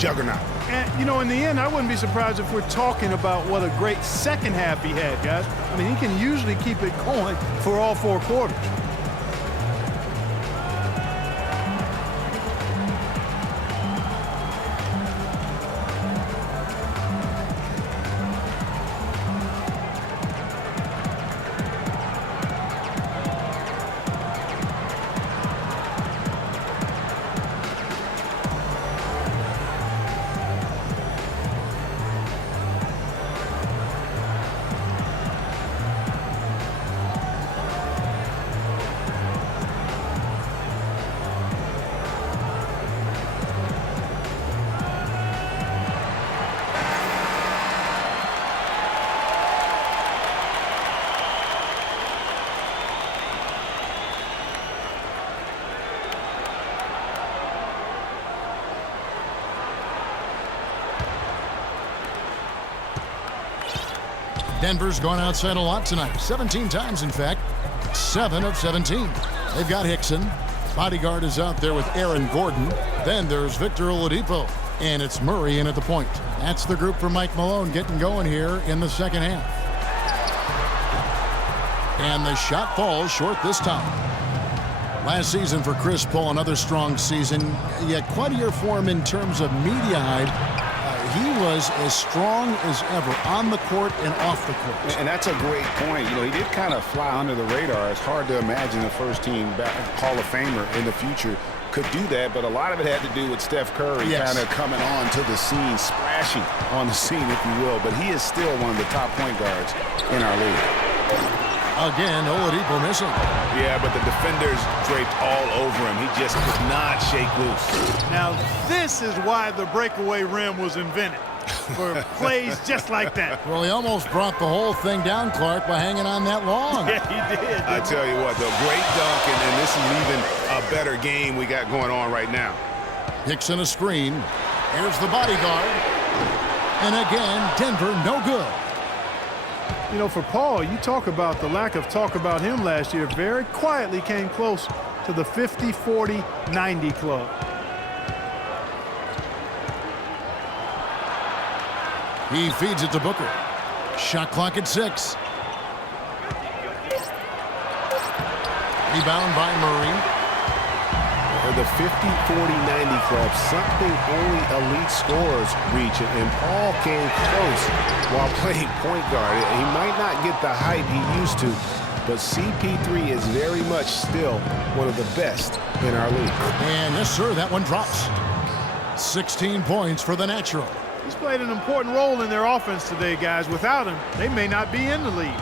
juggernaut. And, you know, in the end, I wouldn't be surprised if we're talking about what a great second half he had, guys. I mean, he can usually keep it going for all 4 quarters. Denver's gone outside a lot tonight. 17 times, in fact. 7 of 17. They've got Hickson. Bodyguard is out there with Aaron Gordon. Then there's Victor Oladipo. And it's Murray in at the point. That's the group for Mike Malone getting going here in the second half. And the shot falls short this time. Last season for Chris Paul, another strong season. Yet quite a year for him in terms of media hype. He was as strong as ever on the court and off the court. And that's a great point. You know, he did kind of fly under the radar. It's hard to imagine a first-team Hall of Famer in the future could do that, but a lot of it had to do with Steph Curry kind of coming on to the scene, splashing on the scene, if you will. But he is still one of the top point guards in our league. Again, Oladipo missing. Yeah, but the defenders draped all over him. He just could not shake loose. Now, this is why the breakaway rim was invented, for plays just like that. Well, he almost brought the whole thing down, Clark, by hanging on that long. Yeah, he did. I tell you what, though, great dunk, and this is even a better game we got going on right now. Hickson a screen. Here's the bodyguard. And again, Denver no good. You know, for Paul, you talk about the lack of talk about him last year. Very quietly came close to the 50, 40, 90 club. He feeds it to Booker. Shot clock at 6. Rebound by Murray. The 50, 40, 90 club, something only elite scorers reach it, and Paul came close while playing point guard. He might not get the hype he used to, but CP3 is very much still one of the best in our league. And yes, sir, that one drops. 16 points for the natural. He's played an important role in their offense today, guys. Without him, they may not be in the lead.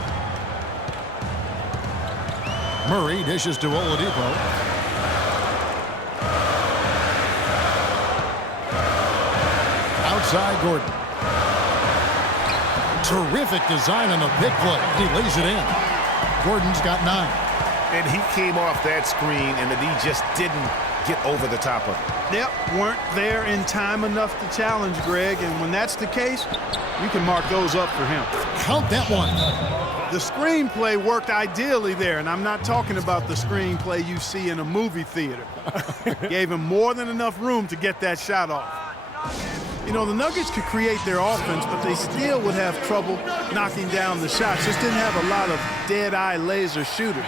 Murray dishes to Oladipo. Outside Gordon. Terrific design on the big play. He lays it in. Gordon's got 9. And he came off that screen, and he just didn't get over the top of it. Yep, weren't there in time enough to challenge Greg, and when that's the case, you can mark those up for him. Count that one. The screenplay worked ideally there, and I'm not talking about the screenplay you see in a movie theater. Gave him more than enough room to get that shot off. You know, the Nuggets could create their offense, but they still would have trouble knocking down the shots. Just didn't have a lot of dead-eye laser shooters.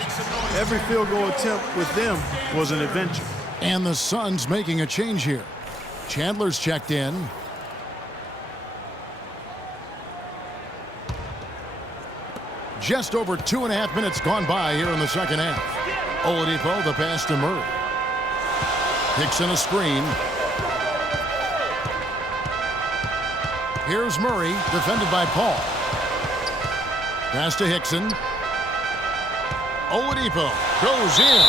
Every field goal attempt with them was an adventure. And the Suns making a change here. Chandler's checked in. Just over 2.5 minutes gone by here in the second half. Oladipo, the pass to Murray. Hickson a screen. Here's Murray, defended by Paul. Pass to Hickson. Oladipo goes in.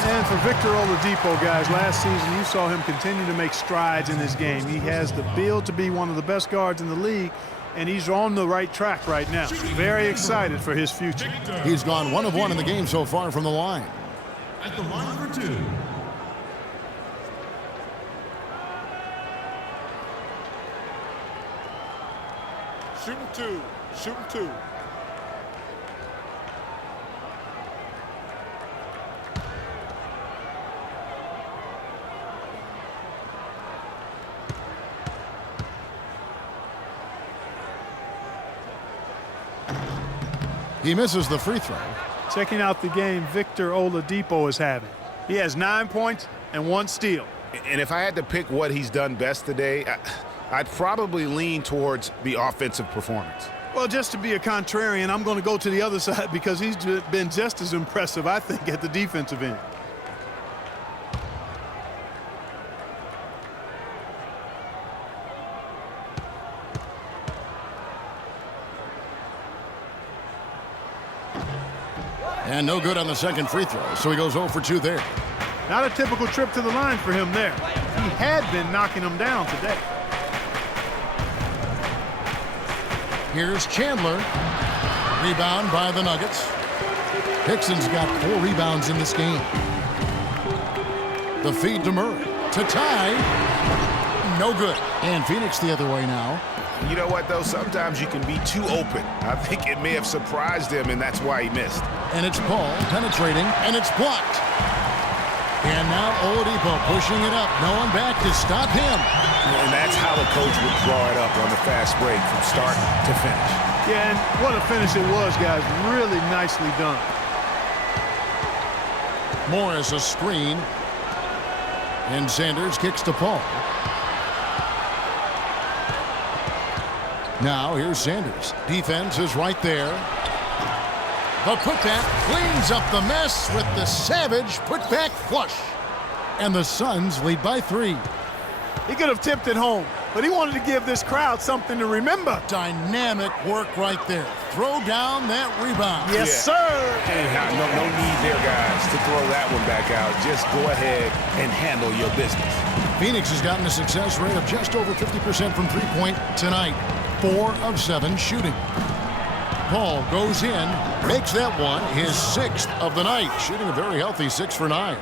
And for Victor Oladipo, guys, last season you saw him continue to make strides in his game. He has the build to be one of the best guards in the league, and he's on the right track right now. Very excited for his future. He's gone 1 of 1 in the game so far from the line. At the line for 2. Shooting 2. Shooting 2. He misses the free throw. Checking out the game Victor Oladipo is having. He has 9 points and 1 steal. And if I had to pick what he's done best today, I'd probably lean towards the offensive performance. Well, just to be a contrarian, I'm going to go to the other side because he's been just as impressive, I think, at the defensive end. And no good on the second free throw, so he goes 0 for 2 there. Not a typical trip to the line for him there. He had been knocking them down today. Here's Chandler. Rebound by the Nuggets. Hickson's got 4 rebounds in this game. The feed to Murray. To tie. No good. And Phoenix the other way now. You know what, though? Sometimes you can be too open. I think it may have surprised him, and that's why he missed. And it's Paul penetrating, and it's blocked. And now Oladipo pushing it up. No one back to stop him. And that's how the coach would draw it up on the fast break from start to finish. Yeah, and what a finish it was, guys. Really nicely done. Morris a screen. And Sanders kicks to Paul. Now here's Sanders. Defense is right there. The putback cleans up the mess with the savage putback flush. And the Suns lead by 3. He could have tipped it home, but he wanted to give this crowd something to remember. Dynamic work right there. Throw down that rebound. Yes, sir. Anyhow, no need there, guys, to throw that one back out. Just go ahead and handle your business. Phoenix has gotten a success rate of just over 50% from three-point tonight. 4 of 7 shooting. Paul goes in, makes that one his 6th of the night, shooting a very healthy 6 for 9.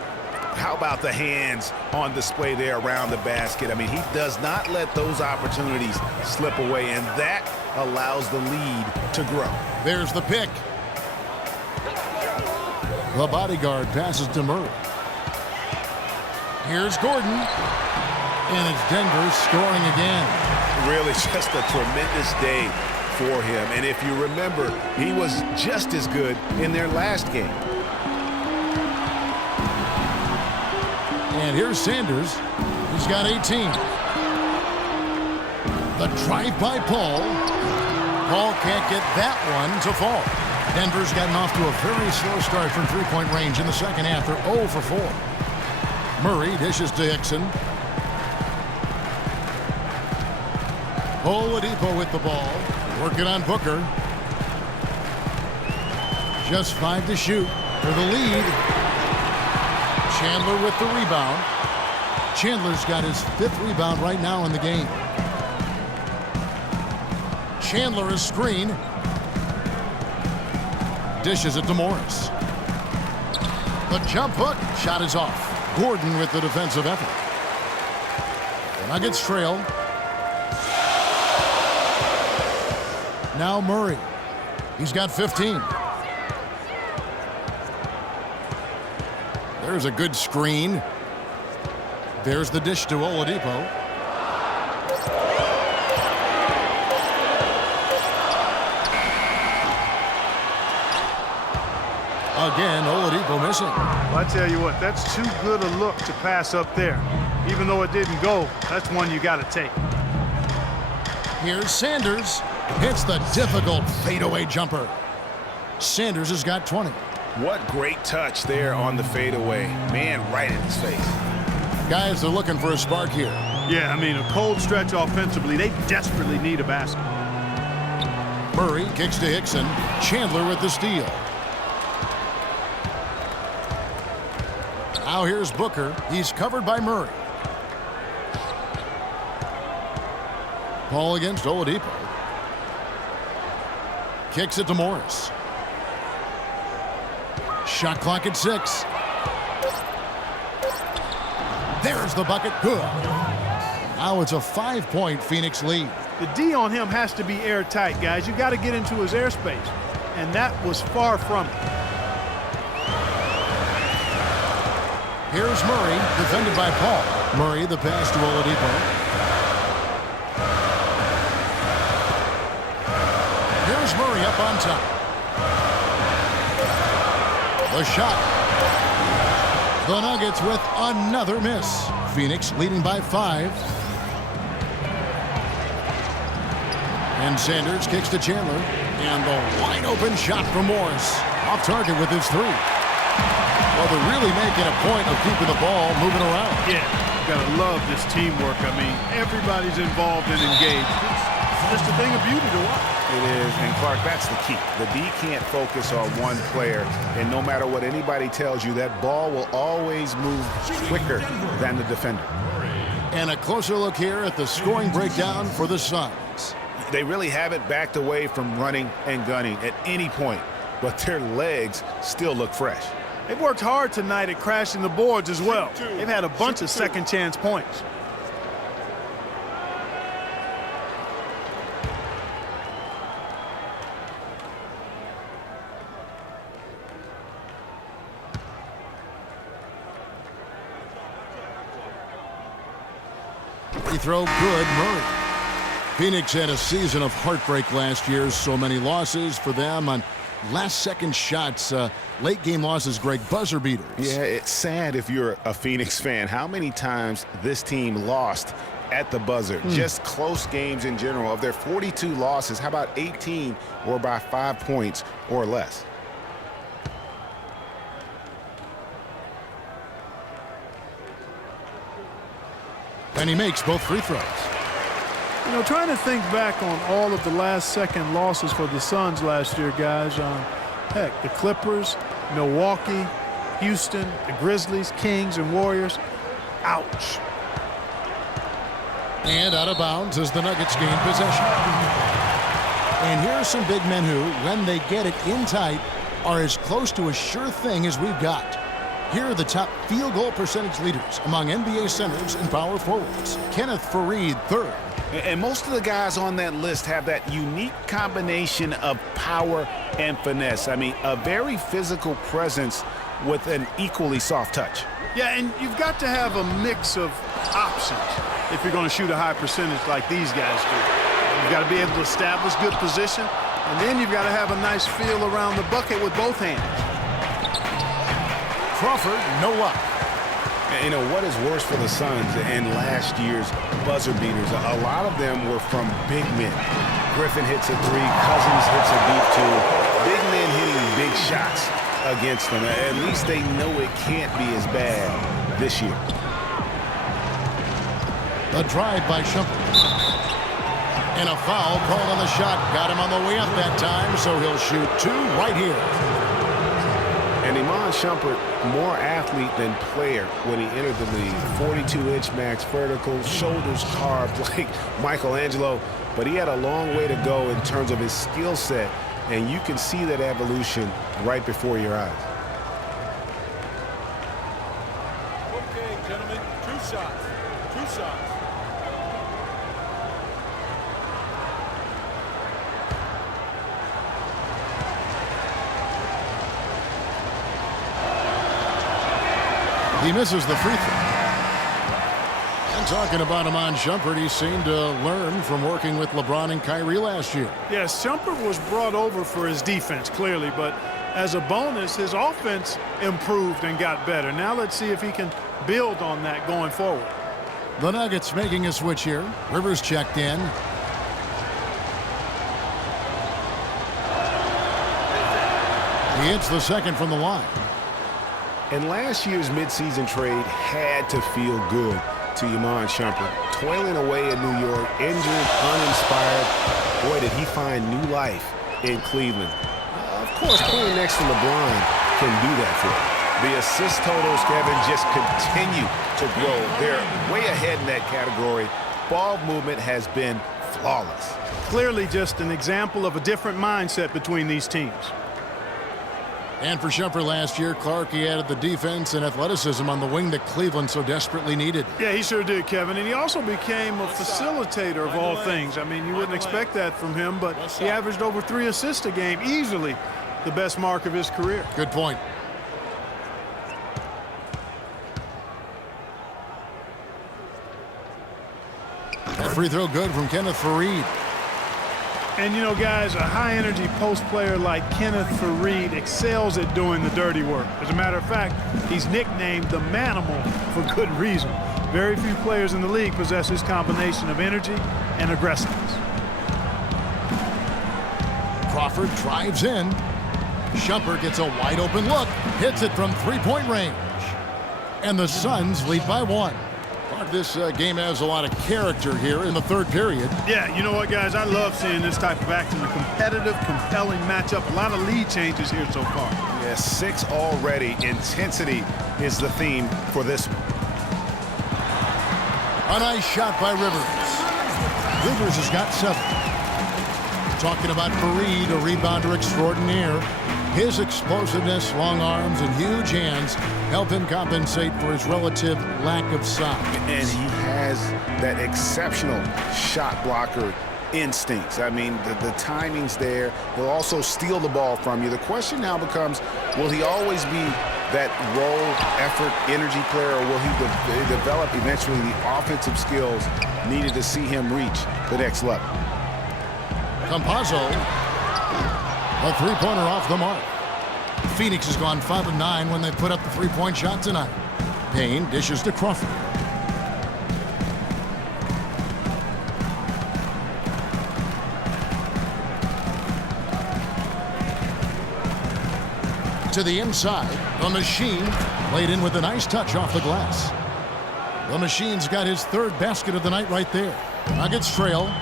How about the hands on display there around the basket? I mean, he does not let those opportunities slip away, and that allows the lead to grow. There's the pick. The bodyguard passes to Murray. Here's Gordon. And it's Denver scoring again. Really just a tremendous day for him. And if you remember, he was just as good in their last game. And here's Sanders. He's got 18. The drive by Paul. Paul can't get that one to fall. Denver's gotten off to a very slow start from three-point range in the second half. They're 0 for 4. Murray dishes to Hickson. Oladipo with the ball. Working on Booker. Just 5 to shoot for the lead. Chandler with the rebound. Chandler's got his 5th rebound right now in the game. Chandler is screen. Dishes it to Morris. The jump hook shot is off. Gordon with the defensive effort. The Nuggets trail. Now Murray. He's got 15. There's a good screen. There's the dish to Oladipo. Again, Oladipo missing. Well, I tell you what, that's too good a look to pass up there. Even though it didn't go, that's one you got to take. Here's Sanders. Hits the difficult fadeaway jumper. Sanders has got 20. What great touch there on the fadeaway. Man, right in his face. Guys are looking for a spark here. Yeah, I mean, a cold stretch offensively. They desperately need a basket. Murray kicks to Hickson. Chandler with the steal. Now here's Booker. He's covered by Murray. Paul against Oladipo. Kicks it to Morris. Shot clock at 6. There's the bucket. Good. Now it's a 5-point Phoenix lead. The D on him has to be airtight, guys. You got to get into his airspace. And that was far from it. Here's Murray, defended by Paul. Murray, the pass to Oladipo. Here's Murray up on top. The shot. The Nuggets with another miss. Phoenix leading by 5. And Sanders kicks to Chandler. And the wide-open shot from Morris. Off target with his 3. Well, they're really making a point of keeping the ball moving around. Yeah, you gotta love this teamwork. I mean, everybody's involved and engaged. It's just a thing of beauty to watch. It is, and Clark, that's the key. The D can't focus on one player, and no matter what anybody tells you, that ball will always move quicker than the defender. And a closer look here at the scoring breakdown for the Suns. They really haven't backed away from running and gunning at any point, but their legs still look fresh. They've worked hard tonight at crashing the boards as well. They've had a bunch of second chance points. Free throw good, Murray. Phoenix had a season of heartbreak last year. So many losses for them on last-second shots. Late-game losses, Greg, buzzer beaters. Yeah, it's sad if you're a Phoenix fan. How many times this team lost at the buzzer? Just close games in general. Of their 42 losses, how about 18 were by 5 points or less? And he makes both free throws. You know, trying to think back on all of the last-second losses for the Suns last year, guys. Heck, the Clippers, Milwaukee, Houston, the Grizzlies, Kings, and Warriors. Ouch. And out of bounds as the Nuggets gain possession. And here are some big men who, when they get it in tight, are as close to a sure thing as we've got. Here are the top field goal percentage leaders among NBA centers and power forwards. Kenneth Faried, 3rd. And most of the guys on that list have that unique combination of power and finesse. I mean, a very physical presence with an equally soft touch. Yeah, and you've got to have a mix of options if you're going to shoot a high percentage like these guys do. You've got to be able to establish good position, and then you've got to have a nice feel around the bucket with both hands. Crawford, no luck. You know, what is worse for the Suns and last year's buzzer beaters? A lot of them were from big men. Griffin hits a 3, Cousins hits a deep 2. Big men hitting big shots against them. At least they know it can't be as bad this year. A drive by Shumpert. And a foul called on the shot. Got him on the way up that time, so he'll shoot 2 right here. And Iman Shumpert, more athlete than player when he entered the league. 42-inch max vertical, shoulders carved like Michelangelo. But he had a long way to go in terms of his skill set, and you can see that evolution right before your eyes. Okay, gentlemen, 2 shots. 2 shots. He misses the free throw. And talking about Iman Shumpert, he seemed to learn from working with LeBron and Kyrie last year. Yes, Shumpert was brought over for his defense, clearly, but as a bonus, his offense improved and got better. Now let's see if he can build on that going forward. The Nuggets making a switch here. Rivers checked in. He hits the second from the line. And last year's midseason trade had to feel good to Iman Shumpert. Toiling away in New York, injured, uninspired. Boy, did he find new life in Cleveland. Of course, playing next to LeBron can do that for him. The assist totals, Kevin, just continue to grow. They're way ahead in that category. Ball movement has been flawless. Clearly just an example of a different mindset between these teams. And for Shumpert last year, Clark, he added the defense and athleticism on the wing that Cleveland so desperately needed. Yeah, he sure did, Kevin. And he also became a facilitator of all things. I mean, you wouldn't expect that from him, but he averaged over 3 assists a game, easily the best mark of his career. Good point. That free throw good from Kenneth Faried. And, you know, guys, a high-energy post player like Kenneth Faried excels at doing the dirty work. As a matter of fact, he's nicknamed the Manimal for good reason. Very few players in the league possess this combination of energy and aggressiveness. Crawford drives in. Shumpert gets a wide-open look, hits it from three-point range. And the Suns lead by 1. This game has a lot of character here in the third period. Yeah, you know what, guys? I love seeing this type of action. A competitive, compelling matchup. A lot of lead changes here so far. Yeah, 6 already. Intensity is the theme for this one. A nice shot by Rivers. Rivers has got 7. Talking about Faried, a rebounder extraordinaire. His explosiveness, long arms, and huge hands help him compensate for his relative lack of size. And he has that exceptional shot blocker instincts. I mean, the timing's there. He'll also steal the ball from you. The question now becomes, will he always be that role, effort, energy player, or will he develop eventually the offensive skills needed to see him reach the next level? Campazzo, a three-pointer off the mark. Phoenix has gone 5 of 9 when they put up the three-point shot tonight. Payne dishes to Crawford. To the inside, the Machine played in with a nice touch off the glass. The Machine's got his 3rd basket of the night right there. Nuggets trail.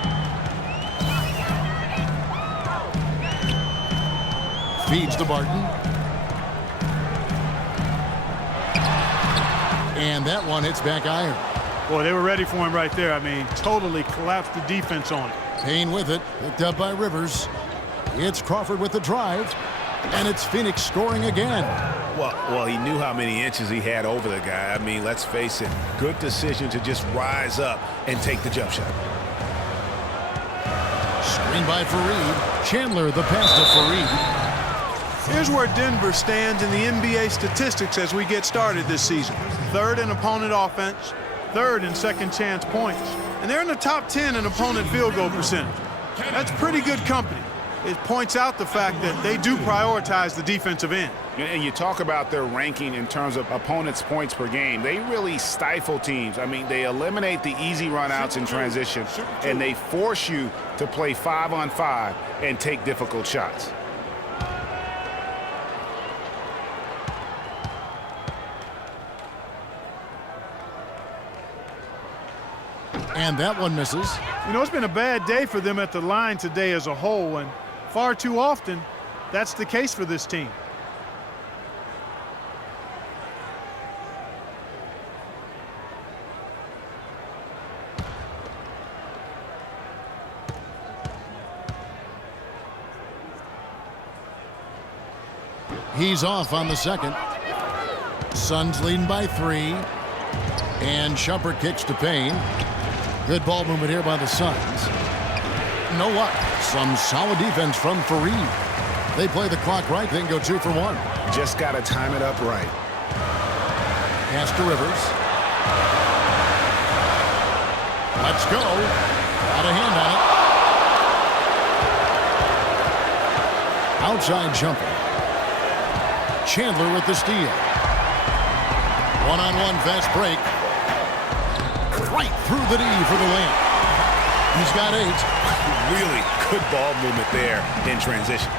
Feeds to Barton. And that one hits back iron. Boy, they were ready for him right there. I mean, totally collapsed the defense on it. Payne with it, picked up by Rivers. It's Crawford with the drive, and it's Phoenix scoring again. Well, he knew how many inches he had over the guy. I mean, let's face it, good decision to just rise up and take the jump shot. Screen by Faried. Chandler the pass to Faried. Here's where Denver stands in the NBA statistics as we get started this season. 3rd in opponent offense, 3rd in second chance points, and they're in the top 10 in opponent field goal percentage. That's pretty good company. It points out the fact that they do prioritize the defensive end. And you talk about their ranking in terms of opponents' points per game. They really stifle teams. I mean, they eliminate the easy runouts in transition, and they force you to play 5-on-5 and take difficult shots. And that one misses. You know, it's been a bad day for them at the line today as a whole, and far too often, that's the case for this team. He's off on the second. Suns leading by 3. And Shumpert kicks to Payne. Good ball movement here by the Suns. No luck. Some solid defense from Faried. They play the clock right, then go 2 for 1. Just got to time it up right. Pass to Rivers. Let's go. Got a hand on it. Outside jumper. Chandler with the steal. One-on-one fast break. Right through the knee for the layup. He's got 8. Really good ball movement there in transition.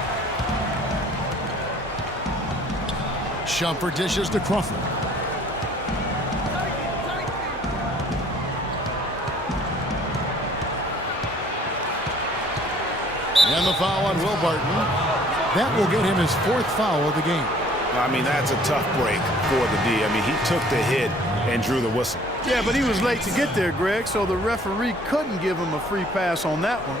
Shumpert dishes to Crawford. And the foul on Will Barton. That will get him his 4th foul of the game. I mean, that's a tough break for the D. I mean, he took the hit and drew the whistle. Yeah, but he was late to get there, Greg, so the referee couldn't give him a free pass on that one.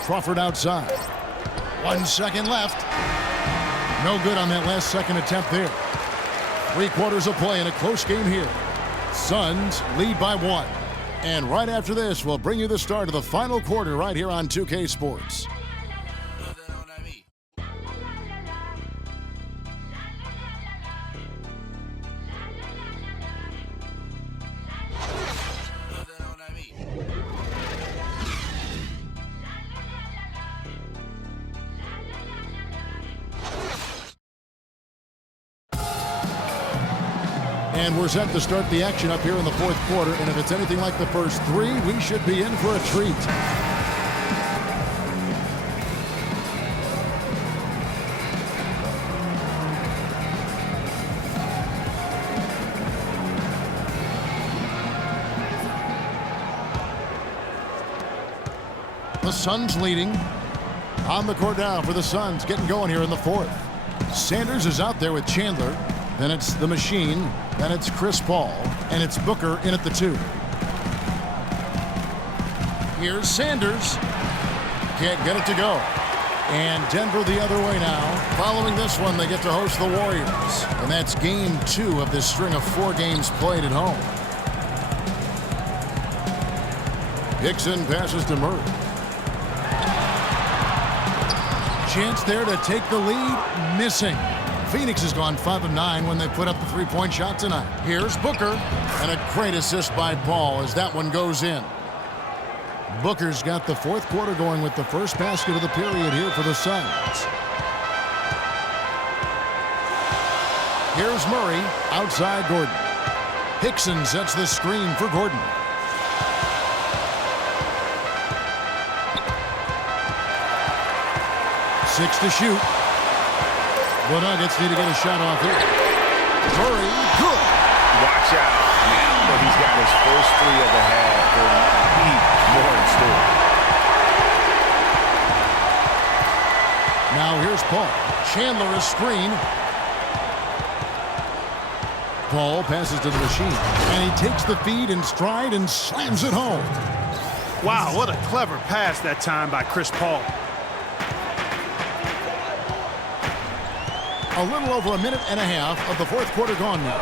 Crawford outside. 1 second left. No good on that last second attempt there. 3 quarters of play in a close game here. Suns lead by 1. And right after this, we'll bring you the start of the final quarter right here on 2K Sports. And we're set to start the action up here in the fourth quarter. And if it's anything like the first three, we should be in for a treat. The Suns leading. On the court now for the Suns, getting going here in the fourth. Sanders is out there with Chandler. Then it's the Machine. Then it's Chris Paul. And it's Booker in at the 2. Here's Sanders. Can't get it to go. And Denver the other way now. Following this one, they get to host the Warriors. And that's game 2 of this string of 4 games played at home. Hickson passes to Murray. Chance there to take the lead, missing. Phoenix has gone 5 of 9 when they put up the three-point shot tonight. Here's Booker, and a great assist by Paul as that one goes in. Booker's got the fourth quarter going with the first basket of the period here for the Suns. Here's Murray, outside Gordon. Hickson sets the screen for Gordon. 6 to shoot. The Nuggets need to get a shot off here. Murray, good. Watch out. Now that he's got his first 3 of the half, there might be more in store. Now here's Paul. Chandler a screen. Paul passes to the Machine. And he takes the feed in stride and slams it home. Wow, what a clever pass that time by Chris Paul. A little over a minute and a half of the fourth quarter gone now.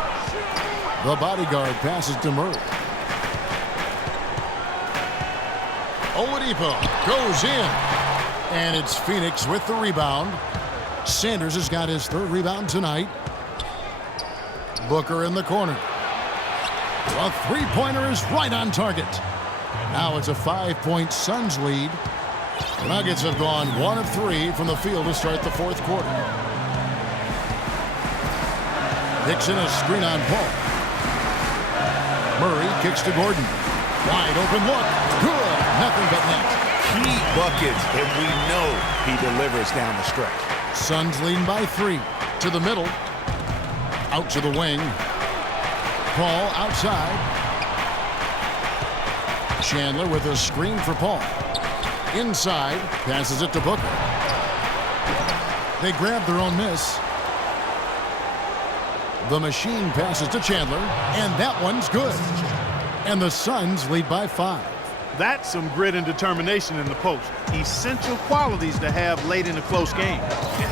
The bodyguard passes to Murray. Oladipo goes in. And it's Phoenix with the rebound. Sanders has got his 3rd rebound tonight. Booker in the corner. A three-pointer is right on target. Now it's a 5-point Suns lead. The Nuggets have gone 1 of 3 from the field to start the fourth quarter. Hickson a screen on Paul. Murray kicks to Gordon. Wide open look. Good. Nothing but net. Key buckets, and we know he delivers down the stretch. Suns leading by 3. To the middle. Out to the wing. Paul outside. Chandler with a screen for Paul. Inside. Passes it to Booker. They grab their own miss. The Machine passes to Chandler, and that one's good. And the Suns lead by 5. That's some grit and determination in the post. Essential qualities to have late in a close game.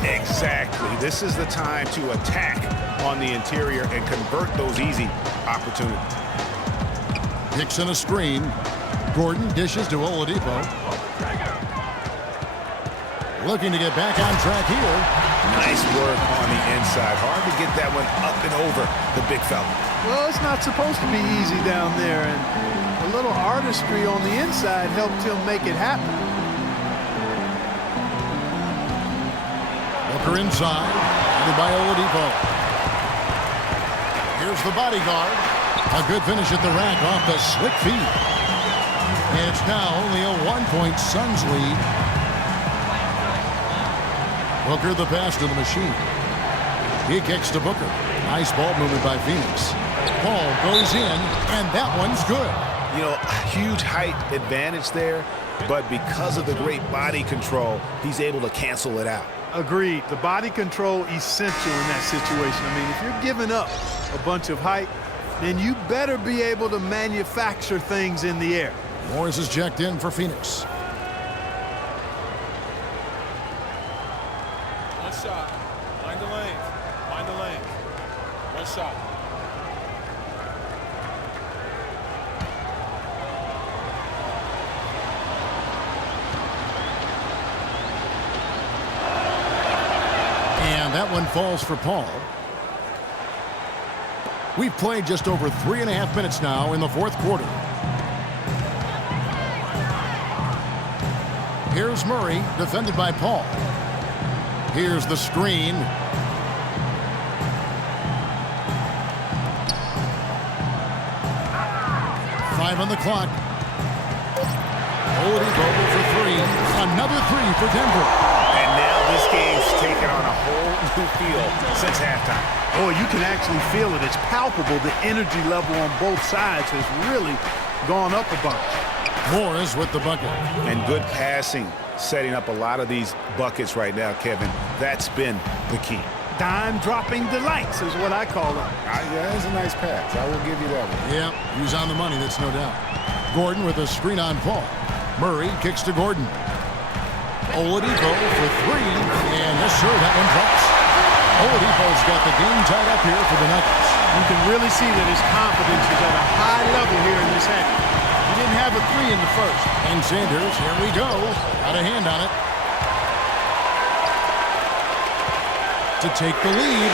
Exactly. This is the time to attack on the interior and convert those easy opportunities. Hickson a screen. Gordon dishes to Oladipo. Looking to get back on track here. Nice work on the inside. Hard to get that one up and over the big fella. Well, it's not supposed to be easy down there, and a little artistry on the inside helped him make it happen. Booker inside, headed by Oladipo. Here's the bodyguard. A good finish at the rack off the slick feed. And it's now only a 1-point Suns lead. Booker the pass to the Machine. He kicks to Booker. Nice ball movement by Phoenix. Paul goes in, and that one's good. You know, huge height advantage there, but because of the great body control, he's able to cancel it out. Agreed. The body control essential in that situation. I mean, if you're giving up a bunch of height, then you better be able to manufacture things in the air. Morris is checked in for Phoenix. One shot. Find the lane. Find the lane. One shot. And that one falls for Paul. We've played just over 3.5 minutes now in the fourth quarter. Here's Murray, defended by Paul. Here's the screen. 5 on the clock. Oladipo for 3. Another 3 for Denver. And now this game's taken on a whole new feel since halftime. Oh, you can actually feel it. It's palpable. The energy level on both sides has really gone up a bunch. Morris with the bucket. And good passing, setting up a lot of these buckets right now, Kevin. That's been the key. Dime-dropping delights is what I call it. Yeah, that's a nice pass. I will give you that one. Yeah, he was on the money, that's no doubt. Gordon with a screen on Paul. Murray kicks to Gordon. Oladipo for 3. And yes, sir, that one drops. Oladipo's got the game tied up here for the Nuggets. You can really see that his confidence is at a high level here in this half. He didn't have a 3 in the first. And Sanders, here we go. Got a hand on it. To take the lead.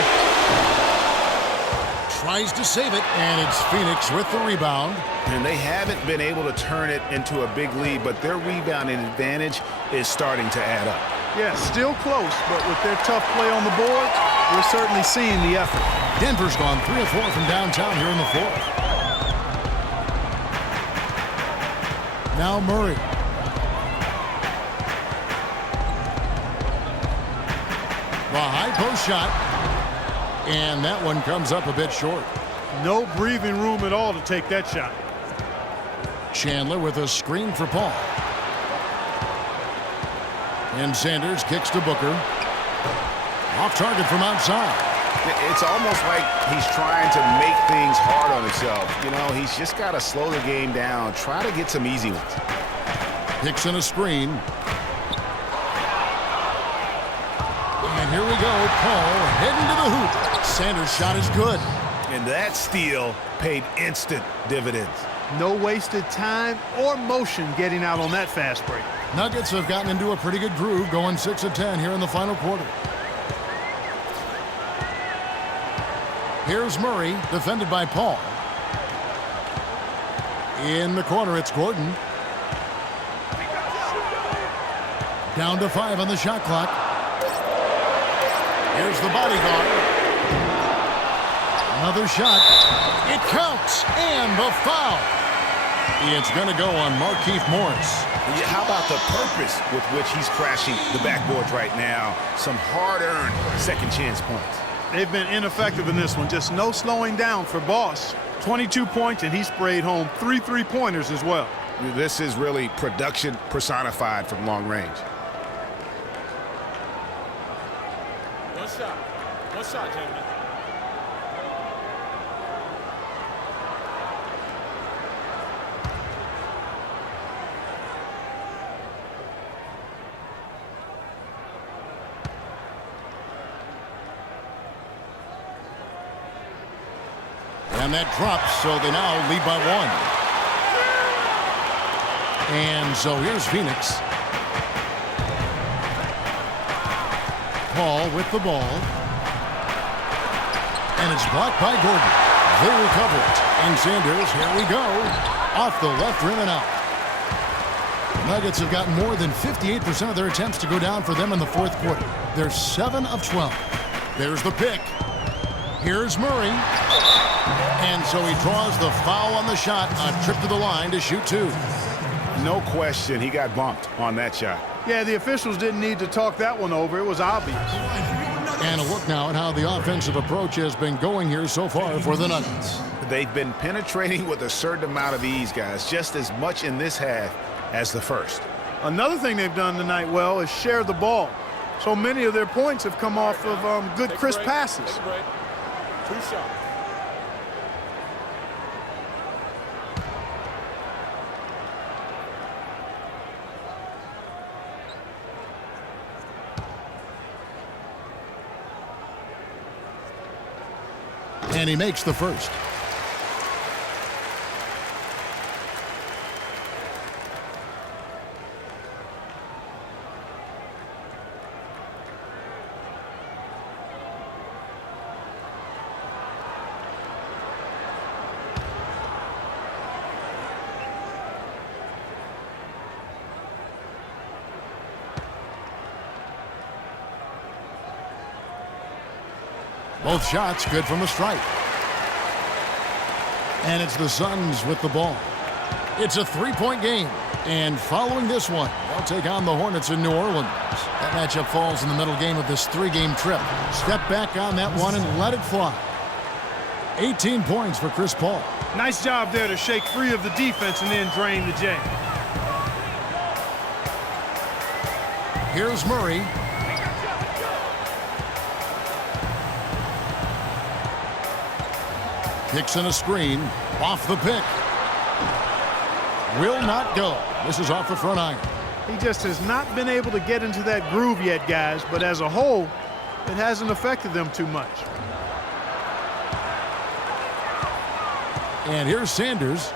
Tries to save it, and it's Phoenix with the rebound. And they haven't been able to turn it into a big lead, but their rebounding advantage is starting to add up. Yeah, still close, but with their tough play on the boards, we're certainly seeing the effort. Denver's gone 3 of 4 from downtown here in the fourth. Now Murray. The high post shot. And that one comes up a bit short. No breathing room at all to take that shot. Chandler with a screen for Paul. And Sanders kicks to Booker. Off target from outside. It's almost like he's trying to make things hard on himself. You know, he's just got to slow the game down. Try to get some easy ones. Hickson a screen. And here we go. Paul heading to the hoop. Sanders' shot is good. And that steal paid instant dividends. No wasted time or motion getting out on that fast break. Nuggets have gotten into a pretty good groove, going 6 of 10 here in the final quarter. Here's Murray, defended by Paul. In the corner, it's Gordon. Down to 5 on the shot clock. Here's the bodyguard. Another shot. It counts. And the foul. It's going to go on Markieff Morris. Yeah, how about the purpose with which he's crashing the backboards right now? Some hard-earned second chance points. They've been ineffective in this one. Just no slowing down for Boss. 22 points, and he sprayed home 3 3-pointers as well. This is really production personified from long range. One shot, gentlemen. And that drops, so they now lead by 1. And so here's Phoenix. Paul with the ball. And it's blocked by Gordon. They recover it. And Sanders, here we go. Off the left rim and out. The Nuggets have gotten more than 58% of their attempts to go down for them in the fourth quarter. They're 7 of 12. There's the pick. Here's Murray. And so he draws the foul on the shot. A trip to the line to shoot 2. No question, he got bumped on that shot. Yeah, the officials didn't need to talk that one over. It was obvious. And a look now at how the offensive approach has been going here so far for the Nuggets. They've been penetrating with a certain amount of ease, guys, just as much in this half as the first. Another thing they've done tonight well is share the ball. So many of their points have come off of good, crisp passes. Take a break. 2 shots. And he makes the first. Both shots good from the stripe. And it's the Suns with the ball. It's a three-point game. And following this one, they'll take on the Hornets in New Orleans. That matchup falls in the middle game of this three-game trip. Step back on that one and let it fly. 18 points for Chris Paul. Nice job there to shake free of the defense and then drain the J. Here's Murray. Kicks in a screen. Off the pick. Will not go. This is off the front iron. He just has not been able to get into that groove yet, guys, but as a whole, it hasn't affected them too much. And here's Sanders.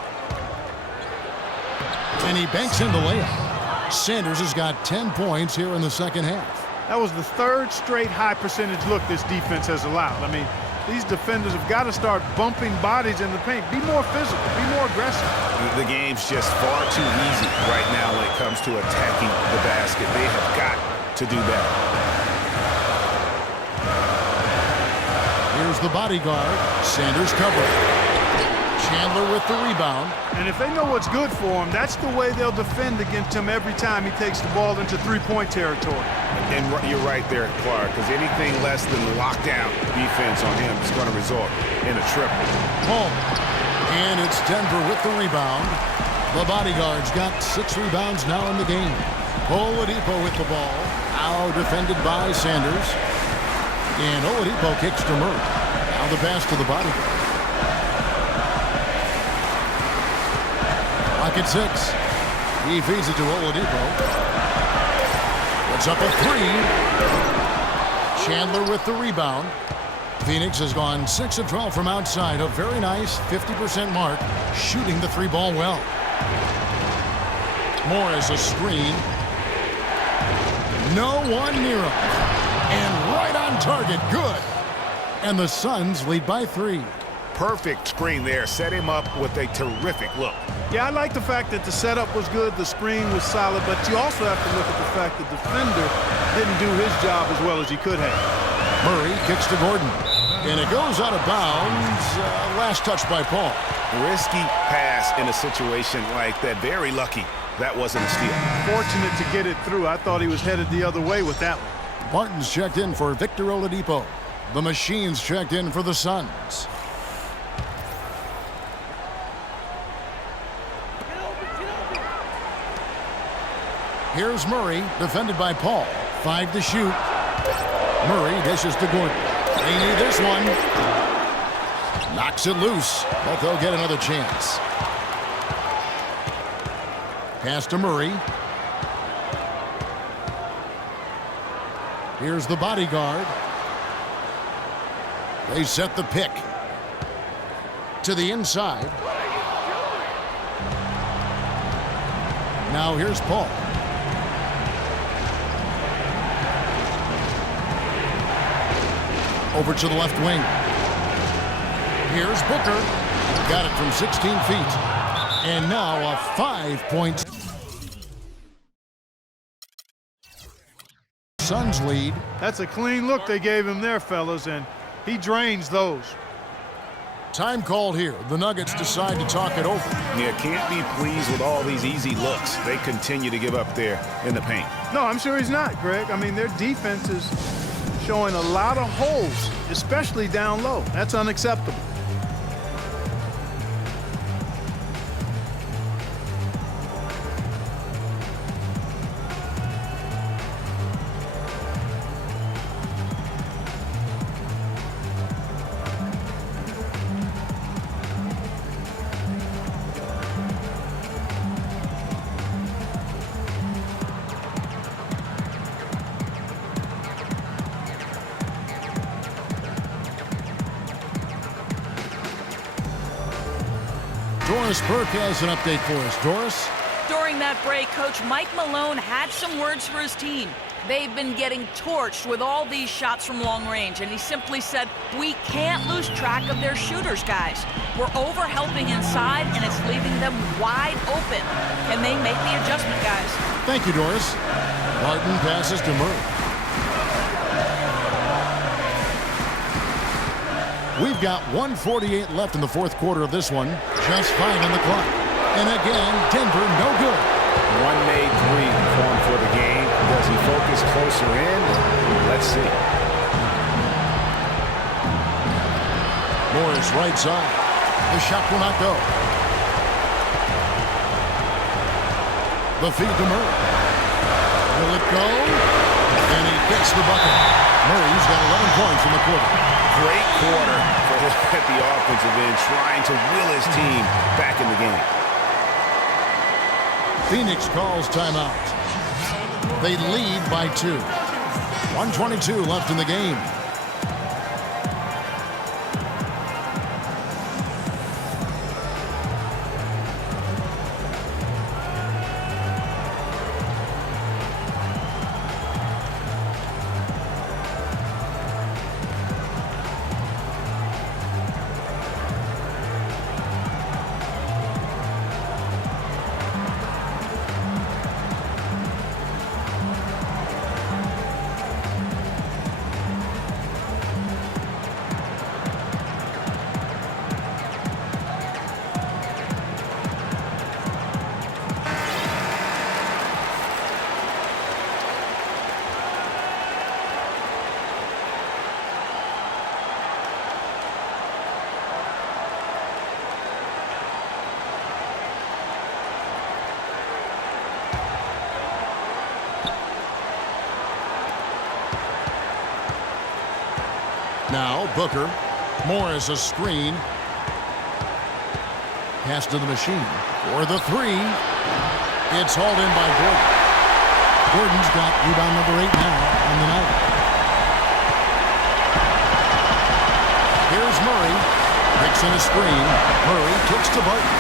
And he banks in the layup. Sanders has got 10 points here in the second half. That was the third straight high percentage look this defense has allowed. I mean, these defenders have got to start bumping bodies in the paint. Be more physical. Be more aggressive. The game's just far too easy right now when it comes to attacking the basket. They have got to do better. Here's the bodyguard. Sanders covered. Chandler with the rebound. And if they know what's good for him, that's the way they'll defend against him every time he takes the ball into three-point territory. And you're right there, Clark, because anything less than lockdown defense on him is going to result in a triple. Home. And it's Denver with the rebound. The bodyguard's got 6 rebounds now in the game. Oladipo with the ball. Now defended by Sanders. And Oladipo kicks to Murray. Now the pass to the bodyguard. Clock at 6. He feeds it to Oladipo. Puts up a 3. Chandler with the rebound. Phoenix has gone 6 of 12 from outside. A very nice 50% mark. Shooting the 3-ball well. Morris a screen. No one near him. And right on target. Good. And the Suns lead by 3. Perfect screen there. Set him up with a terrific look. Yeah, I like the fact that the setup was good, the screen was solid, but you also have to look at the fact that the defender didn't do his job as well as he could have. Murray kicks to Gordon. And it goes out of bounds. Last touch by Paul. Risky pass in a situation like that. Very lucky that wasn't a steal. Fortunate to get it through. I thought he was headed the other way with that one. Martin's checked in for Victor Oladipo. The Machines checked in for the Suns. Here's Murray, defended by Paul. 5 to shoot. Murray dishes to Gordon. They need this one. Knocks it loose, but they'll get another chance. Pass to Murray. Here's the bodyguard. They set the pick. To the inside. Now here's Paul. Over to the left wing. Here's Booker. Got it from 16 feet. And now a 5-point Suns lead. That's a clean look they gave him there, fellas, and he drains those. Time called here. The Nuggets decide to talk it over. Yeah, can't be pleased with all these easy looks. They continue to give up there in the paint. No, I'm sure he's not, Greg. I mean, their defense is showing a lot of holes, especially down low. That's unacceptable. Doris Burke has an update for us. Doris? During that break, Coach Mike Malone had some words for his team. They've been getting torched with all these shots from long range, and he simply said, we can't lose track of their shooters, guys. We're over-helping inside, and it's leaving them wide open. Can they make the adjustment, guys? Thank you, Doris. Martin passes to Murray. We've got 1:48 left in the fourth quarter of this one. Just 5 on the clock. And again, Denver no good. One made three for the game. Does he focus closer in? Let's see. Morris right side. The shot will not go. The feed to Murray. Will it go? And he gets the bucket. Murray's got 11 points in the quarter. Great quarter for the offensive end, trying to will his team back in the game. Phoenix calls timeout. They lead by 2. 1:22 left in the game. Now Booker. Morris a screen. Pass to the machine. For the three. It's hauled in by Gordon. Gordon's got rebound number 8 now on the night. Here's Murray. Picks in a screen. Murray kicks to Barton.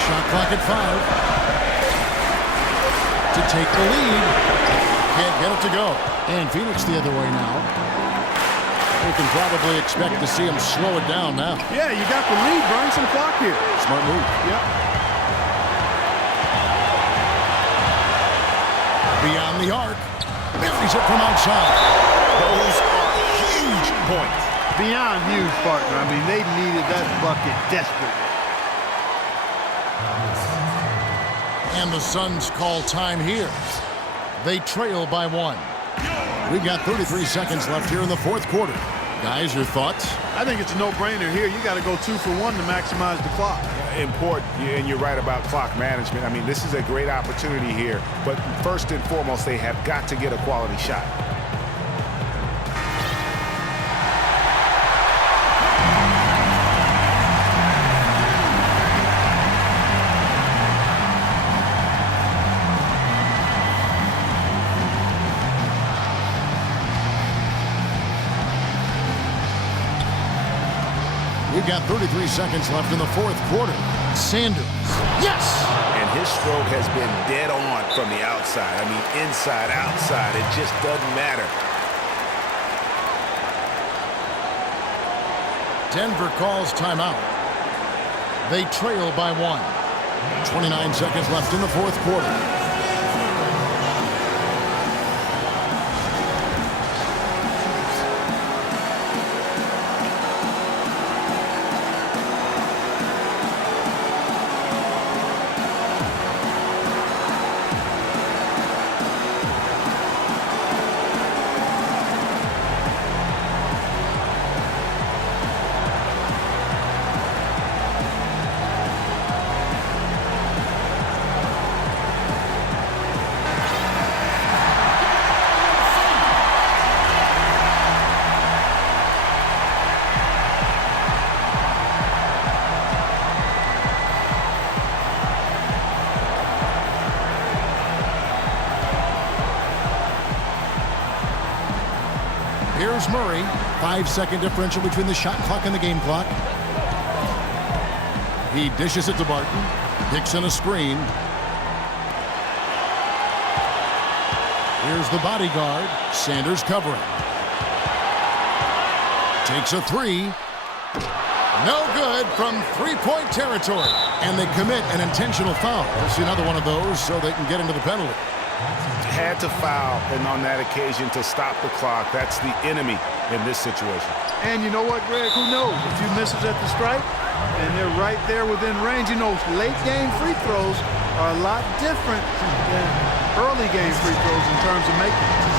Shot clock at 5. To take the lead. Can't get it to go. And Phoenix the other way now. We can probably expect to see him slow it down now. Yeah, you got the lead. Burn some clock here. Smart move. Yep. Beyond the arc. Buries it from outside. Those are huge points. Beyond huge, partner. I mean, they needed that bucket desperately. And the Suns call time here. They trail by 1. We've got 33 seconds left here in the fourth quarter. Guys, your thoughts? I think it's a no-brainer here. You got to go 2 for 1 to maximize the clock. Important, and you're right about clock management. I mean, this is a great opportunity here, but first and foremost, they have got to get a quality shot. We've got 33 seconds left in the fourth quarter. Sanders. Yes! And his stroke has been dead on from the outside. I mean, inside, outside, it just doesn't matter. Denver calls timeout. They trail by 1. 29 seconds left in the fourth quarter. Here's Murray. 5-second differential between the shot clock and the game clock. He dishes it to Barton. Picks in a screen. Here's the bodyguard. Sanders covering. Takes a 3. No good from three-point territory. And they commit an intentional foul. We'll see another one of those so they can get into the penalty. Had to foul, and on that occasion to stop the clock. That's the enemy in this situation. And you know what, Greg? Who knows? A few misses at the stripe, and they're right there within range. You know, late game free throws are a lot different than early game free throws in terms of making them.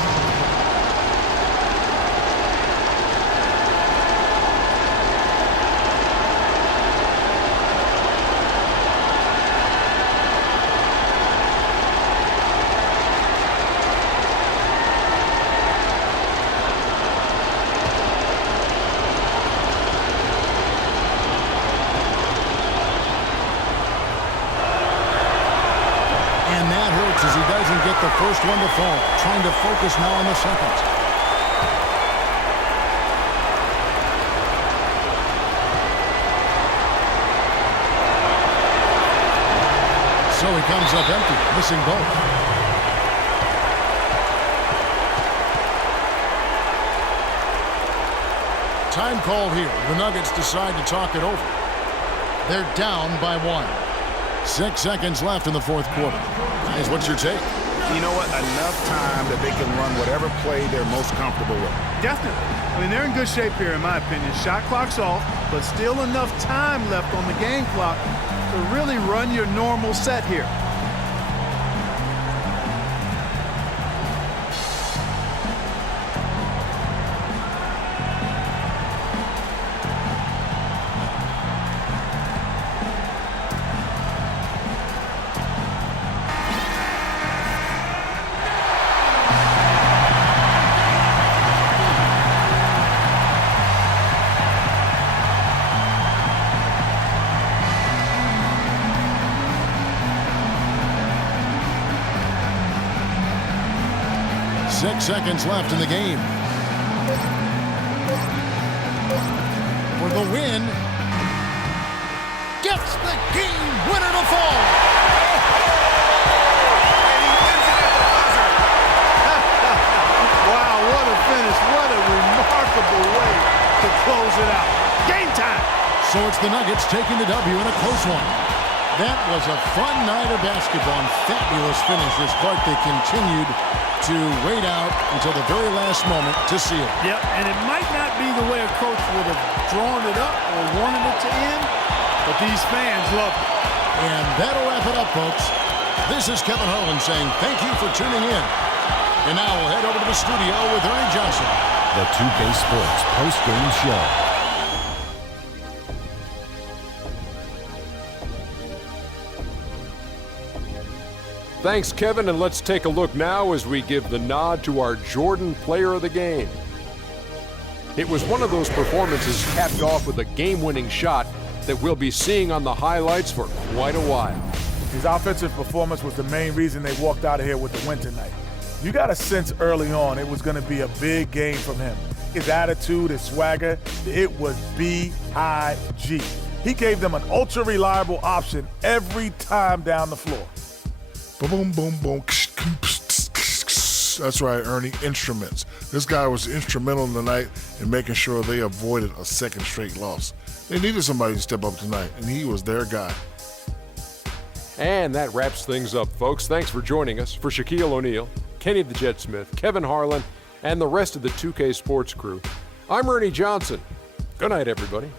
As he doesn't get the first one to fall. Trying to focus now on the second. So he comes up empty, missing both. Time called here. The Nuggets decide to talk it over. They're down by 1. 6 seconds left in the fourth quarter. Guys, what's your take? You know what? Enough time that they can run whatever play they're most comfortable with. Definitely. I mean, they're in good shape here, in my opinion. Shot clock's off, but still enough time left on the game clock to really run your normal set here. Six seconds left in the game. For the win. Gets the game winner to fall. Wow, what a finish. What a remarkable way to close it out. Game time. So it's the Nuggets taking the W in a close one. That was a fun night of basketball and fabulous finishes. Clark, they continued to wait out until the very last moment to see it. Yep, and it might not be the way a coach would have drawn it up or wanted it to end, but these fans love it. And that'll wrap it up, folks. This is Kevin Harlan saying thank you for tuning in. And now we'll head over to the studio with Ernie Johnson. The 2K Sports post-game show. Thanks, Kevin, and let's take a look now as we give the nod to our Jordan Player of the Game. It was one of those performances capped off with a game-winning shot that we'll be seeing on the highlights for quite a while. His offensive performance was the main reason they walked out of here with the win tonight. You got a sense early on it was going to be a big game from him. His attitude, his swagger, it was B-I-G. He gave them an ultra-reliable option every time down the floor. Boom, boom, boom. That's right, Ernie. Instruments. This guy was instrumental tonight in making sure they avoided a second straight loss. They needed somebody to step up tonight, and he was their guy. And that wraps things up, folks. Thanks for joining us. For Shaquille O'Neal, Kenny the Jet Smith, Kevin Harlan, and the rest of the 2K Sports crew, I'm Ernie Johnson. Good night, everybody.